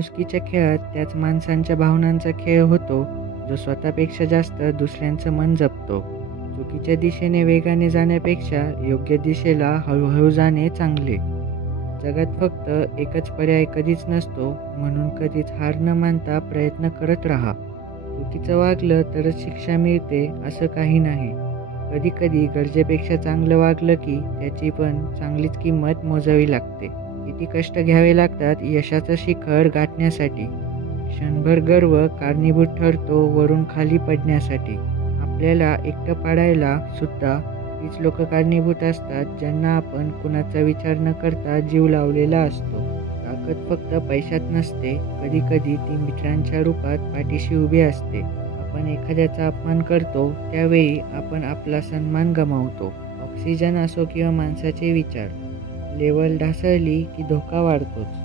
नुसकीच्या खेळात त्याच माणसांच्या भावनांचा खेळ होतो जो स्वतःपेक्षा जास्त दुसऱ्यांचं मन जपतो. चुकीच्या दिशेने वेगाने जाण्यापेक्षा योग्य दिशेला हळूहळू जाणे चांगले. जगात फक्त एकच पर्याय कधीच नसतो, म्हणून कधीच हार न मानता प्रयत्न करत राहा. चुकीचं वागलं तरच शिक्षा मिळते असं काही नाही. कधी कधी गरजेपेक्षा चांगलं वागलं की त्याची पण चांगलीच किंमत मोजावी लागते. किती कष्ट घ्यावे लागतात यशाचं शिखर गाठण्यासाठी. क्षणभर गर्व कारणीभूत ठरतो वरून खाली पडण्यासाठी. आपल्याला एकटं पाडायला सुद्धा तीच लोक कारणीभूत असतात ज्यांना आपण कुणाचा विचार न करता जीव लावलेला असतो. ताकद फक्त पैशात नसते, कधी कधी ती मित्रांच्या रूपात पाठीशी उभी असते. आपण एखाद्याचा अपमान करतो त्यावेळी आपण आपला सन्मान गमावतो. ऑक्सिजन असो किंवा माणसाचे विचार, लेवल ढासळली की धोका वाढतोच.